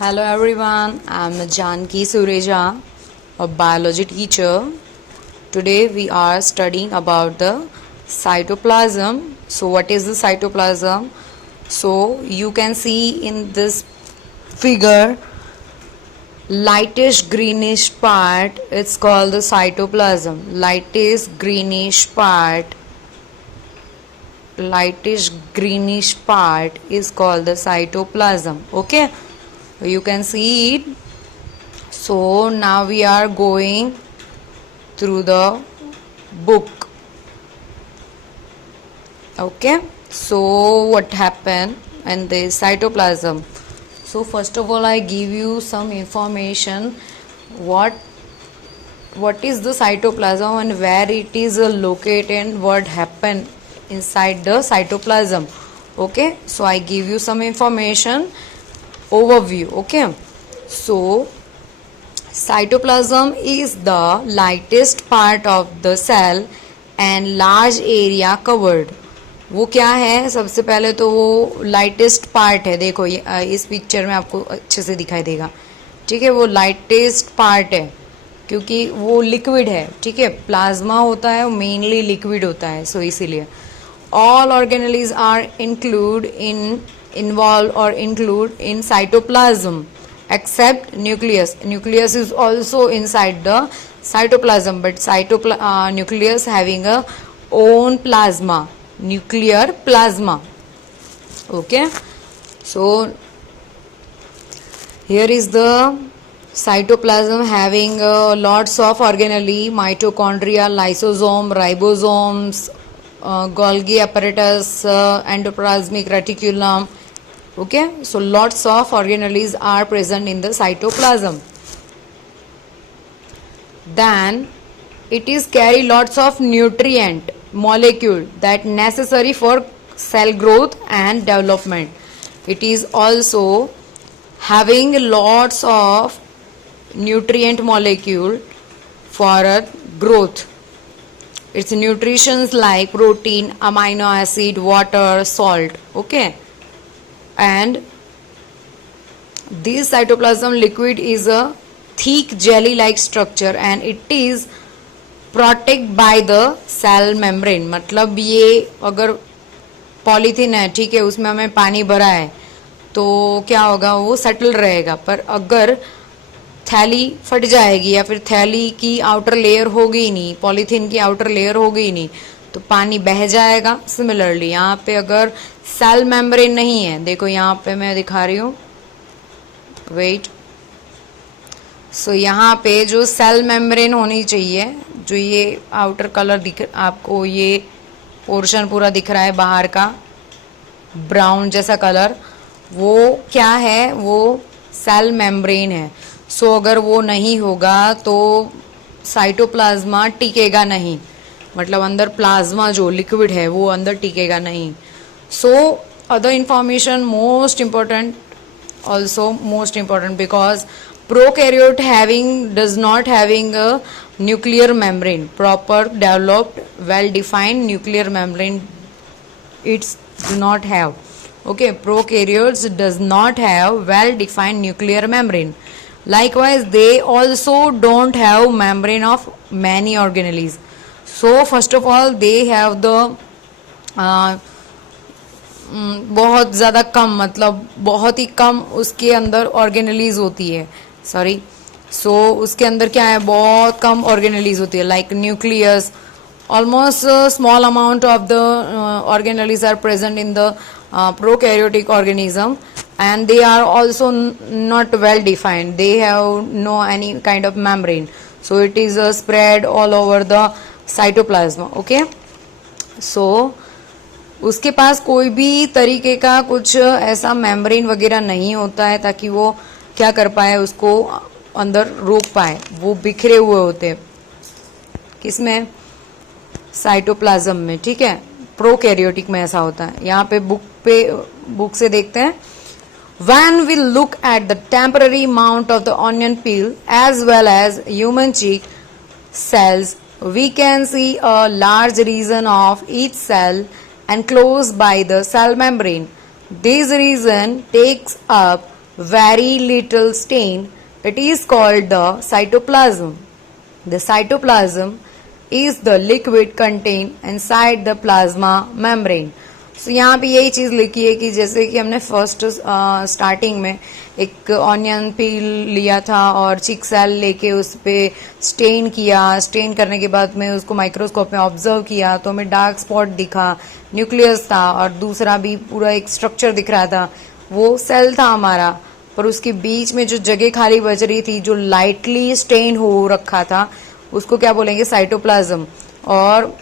Hello everyone, I'm Janki Sureja, a biology teacher. Today we are studying about the cytoplasm. So what is the cytoplasm? So you can see in this figure, lightish greenish part, it's called the cytoplasm. Lightish greenish part is called the cytoplasm. Okay, you can see it. So now we are going through the book. Okay, so what happened in the cytoplasm? So first of all, I give you some information what is the cytoplasm and where it is located and what happened inside the cytoplasm. Okay, so I give you some information overview. Okay, so cytoplasm is the lightest part of the cell and large area covered. वो क्या है, सबसे पहले तो वो lightest part है. देखो इस पिक्चर में आपको अच्छे से दिखाई देगा. ठीक है, वो लाइटेस्ट पार्ट है क्योंकि वो लिक्विड है. ठीक है, प्लाज्मा होता है वो मेनली लिक्विड होता है. सो इसीलिए all organelles are involved or include in cytoplasm except nucleus. Nucleus is also inside the cytoplasm, but nucleus having a own plasma, nuclear plasma. Okay, so here is the cytoplasm having lots of organelle, mitochondria, lysosome, ribosomes, Golgi apparatus, endoplasmic reticulum. Okay, so lots of organelles are present in the cytoplasm. Then it is carry lots of nutrient molecule that necessary for cell growth and development. It is also having lots of nutrient molecule for growth. Its nutritions like protein, amino acid, water, salt. Okay, and this cytoplasm liquid is a thick jelly like structure and it is protected by the cell membrane. मतलब ये अगर polythene है, ठीक है, उसमें हमें पानी भरा है तो क्या होगा, वो सेटल रहेगा. पर अगर थैली फट जाएगी या फिर थैली की आउटर लेयर होगी नहीं, पॉलीथीन की आउटर लेयर होगी नहीं, तो पानी बह जाएगा. सिमिलरली यहाँ पे अगर सेल मेम्ब्रेन नहीं है, देखो यहाँ पे मैं दिखा रही हूँ, वेट. सो यहाँ पे जो सेल मेम्ब्रेन होनी चाहिए, जो ये आउटर कलर दिख, आपको ये पोर्शन पूरा दिख रहा है बाहर का ब्राउन जैसा कलर, वो क्या है, वो सेल मेम्ब्रेन है. सो अगर वो नहीं होगा तो साइटोप्लाज्मा टिकेगा नहीं, मतलब अंदर प्लाज्मा जो लिक्विड है वो अंदर टिकेगा नहीं. So other information most important, also most important because prokaryote does not having a nuclear membrane, proper developed well defined nuclear membrane it's do not have. Okay, prokaryotes does not have well defined nuclear membrane. Likewise they also don't have membrane of many organelles. So first of all they have the बहुत ज़्यादा कम, मतलब बहुत ही कम उसके अंदर organelles होती है. Sorry, सो उसके अंदर क्या है, बहुत कम ऑर्गेनेलीज होती है. Like nucleus, almost small amount of the organelles are present in the prokaryotic organism and they are also not well defined. They have no any kind of membrane, so it is spread all over the cytoplasm. Okay, so उसके पास कोई भी तरीके का कुछ ऐसा membrane वगैरह नहीं होता है ताकि वो क्या कर पाए, उसको अंदर रोक पाए. वो बिखरे हुए होते किसमें, साइटोप्लाज्म में. ठीक है, प्रोकैरियोटिक में ऐसा होता है. यहाँ पे बुक से देखते हैं. When we look at the temporary mount of the onion peel as well as human cheek cells, we can see a large region of each cell enclosed by the cell membrane. This region takes up very little stain, it is called the cytoplasm. The cytoplasm is the liquid contained inside the plasma membrane. So यहाँ पे यही चीज लिखी है कि जैसे कि हमने फर्स्ट स्टार्टिंग में एक ऑनियन पील लिया था और चिक सेल लेके उस पे स्टेन किया, स्टेन करने के बाद में उसको माइक्रोस्कोप में ऑब्जर्व किया तो हमें डार्क स्पॉट दिखा, न्यूक्लियस था और दूसरा भी पूरा एक स्ट्रक्चर दिख रहा था, वो सेल था हमारा, पर उसके बीच में जो जगह खाली बच रही थी, जो लाइटली स्टेन हो रखा था, उसको क्या बोलेंगे? साइटोप्लाज्म. और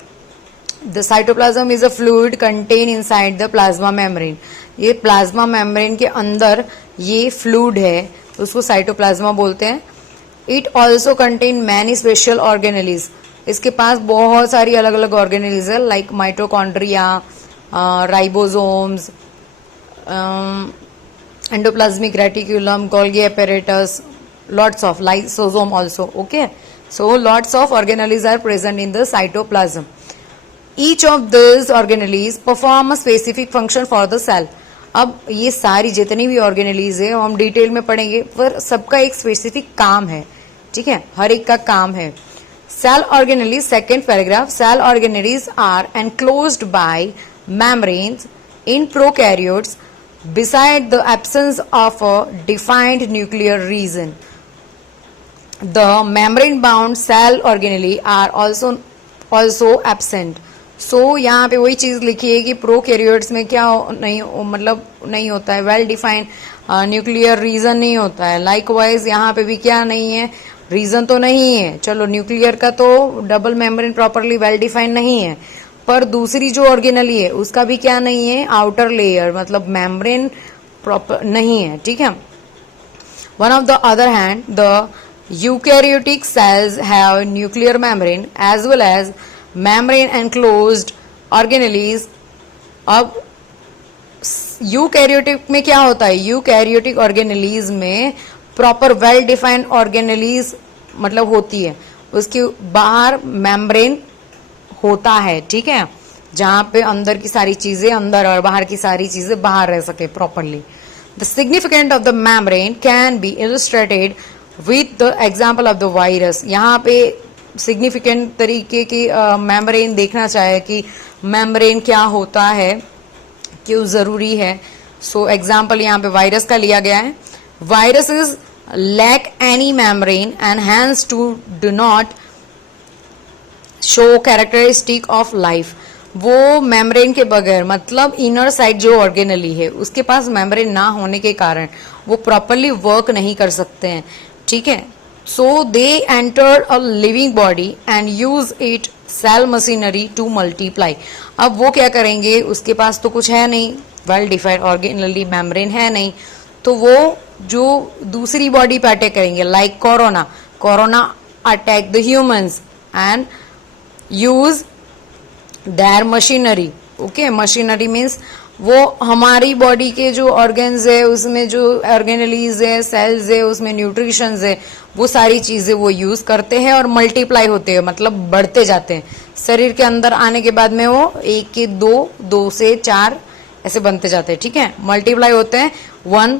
the cytoplasm is a fluid contain inside the plasma membrane. ये प्लाज्मा मेम्ब्रेन के अंदर ये फ्लूइड है, उसको साइटोप्लाज्मा बोलते हैं. It also contain many special organelles. इसके पास बहुत सारी अलग अलग ऑर्गेनेलीज है, like mitochondria, ribosomes, endoplasmic reticulum, Golgi apparatus, lots of lysosome also. Okay, so lots of organelles are present in the cytoplasm. Each of these organelles perform a specific function for the cell. अब ये सारी जितनी भी organelles है हम detail में पढ़ेंगे, पर सबका एक स्पेसिफिक काम है. ठीक है, हर एक का काम है. Cell organelles, second paragraph. Cell organelles are enclosed by membranes in prokaryotes beside the absence of a defined nuclear region. The membrane bound cell organelle are also absent. So यहाँ पे वही चीज लिखी है कि प्रोकैरियोट्स में क्या मतलब नहीं होता है, वेल डिफाइंड न्यूक्लियर रीजन नहीं होता है. लाइकवाइज यहाँ पे भी क्या नहीं है, रीजन तो नहीं है. चलो न्यूक्लियर का तो double membrane properly well defined नहीं है, पर दूसरी जो ऑर्गेनली है उसका भी क्या नहीं है, आउटर लेयर मतलब मेम्ब्रेन प्रॉपर नहीं है. ठीक है. One of the other hand the eukaryotic cells have nuclear membrane as well as membrane enclosed organelles. अब यूकैरियोटिक में क्या होता है, यूकैरियोटिक ऑर्गेनेलीज में प्रॉपर वेल डिफाइंड ऑर्गेनेलीज मतलब होती है, उसके बाहर मेम्ब्रेन होता है. ठीक है, जहां पे अंदर की सारी चीजें अंदर और बाहर की सारी चीजें बाहर रह सके properly. The significant of the membrane can be illustrated with the example of the virus. यहाँ पे सिग्निफिकेंट तरीके की मेम्ब्रेन देखना चाहे कि मेम्ब्रेन क्या होता है, क्यों जरूरी है. सो एग्जाम्पल यहाँ पे वायरस का लिया गया है. Virus is lack any membrane and hence to do not show characteristic of life. वो मेम्ब्रेन के बगैर मतलब इनर साइड जो ऑर्गेनली है उसके पास मेम्ब्रेन ना होने के कारण वो प्रॉपरली वर्क नहीं कर सकते हैं. ठीक है. So they enter a living body and use it cell machinery to multiply. अब वो क्या करेंगे, उसके पास तो कुछ है नहीं, वेल डिफाइंड ऑर्गेनली मेम्ब्रेन है नहीं, तो वो जो दूसरी बॉडी पे अटैक करेंगे, like corona attack the humans and use their machinery. Okay, machinery means वो हमारी बॉडी के जो ऑर्गन्स है उसमें जो ऑर्गेनलीज है, सेल्स है, उसमें न्यूट्रिशंस है, वो सारी चीजें वो यूज करते हैं और मल्टीप्लाई होते हैं मतलब बढ़ते जाते हैं. शरीर के अंदर आने के बाद में वो 1 के 2, 2 से 4 ऐसे बनते जाते हैं. ठीक है, मल्टीप्लाई होते हैं 1